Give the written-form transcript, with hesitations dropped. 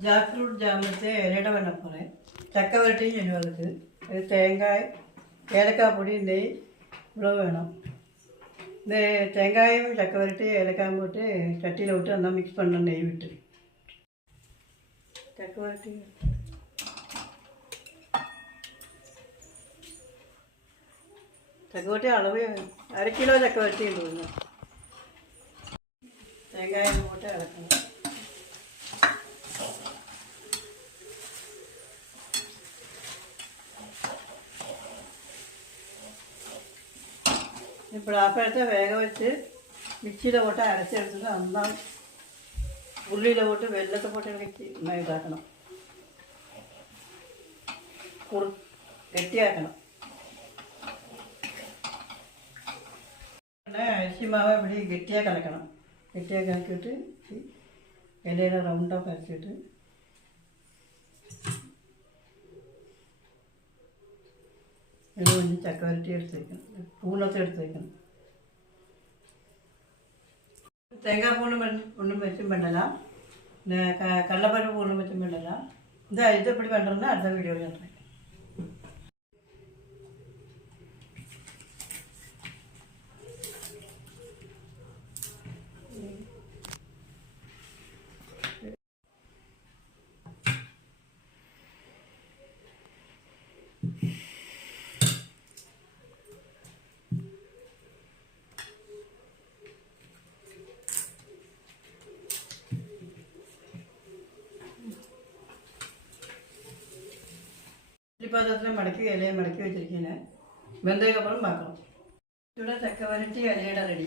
Jack fruit ജാമത്തെ ഇലയുടെ വെണ്ണപ്പുറം ചക്ക വരട്ടിയും ചെല്ലും അതുക്ക് ഒരു തേങ്ങായ് ഏലക്കാപ്പൊടി നെയ് ഇവിടെ വേണം ഇത് தேங்காயும் ചക്ക വരട്ടി ഏലക്കായും போட்டு ചട്ടിയിൽ விட்டு நல்லா மிக்ஸ் பண்ண நெய் விட்டு ചക്ക വരട്ടി அளவு 1/2 കിലോ ചക്ക വരട്ടി ഉണ്ട് தேங்காயும் போட்டு இളക്കണം ഇപ്പോൾ ആപ്പഴത്തെ വേഗം വെച്ച് മിക്സിയിലെ പോട്ട് അരച്ചെടുത്തിട്ട് നന്നായി ഉള്ളിയിലെ പോട്ട് വെല്ലത്തെ പോട്ട് മിക്സി ഇതാക്കണം ഗട്ടിയാക്കണം അരിശിമാവ് ഇവിടെ ഗട്ടിയായി കലക്കണം ഗട്ടിയായി കലക്കിയിട്ട് ഇലയുടെ റൗണ്ടൊക്കെ അരച്ചിട്ട് ഇത് கொஞ்சம் ചക്ക വരട്ടി എടുത്ത് വയ്ക്കണം പൂണത്തെ എടുത്ത് വയ്ക്കണം തേങ്ങാപ്പൂണും ഒന്നും വെച്ചും വേണ്ടலாம் கடலைப்பருப்பு ஒன்றும் வச்சும் வேண்டலாம் இந்த இது எப்படி பண்ணுறதுன்னா அடுத்த வீடியோவில் சொல்கிறேன் പാത്രത്തിൽ മടക്കി ഇലയെ മടക്കി വെച്ചിരിക്കുന്നത് വെന്തതിനപ്പുറം പാക്കണം ഇവിടെ ചക്ക വരട്ടി ഇലയുടെ റെഡി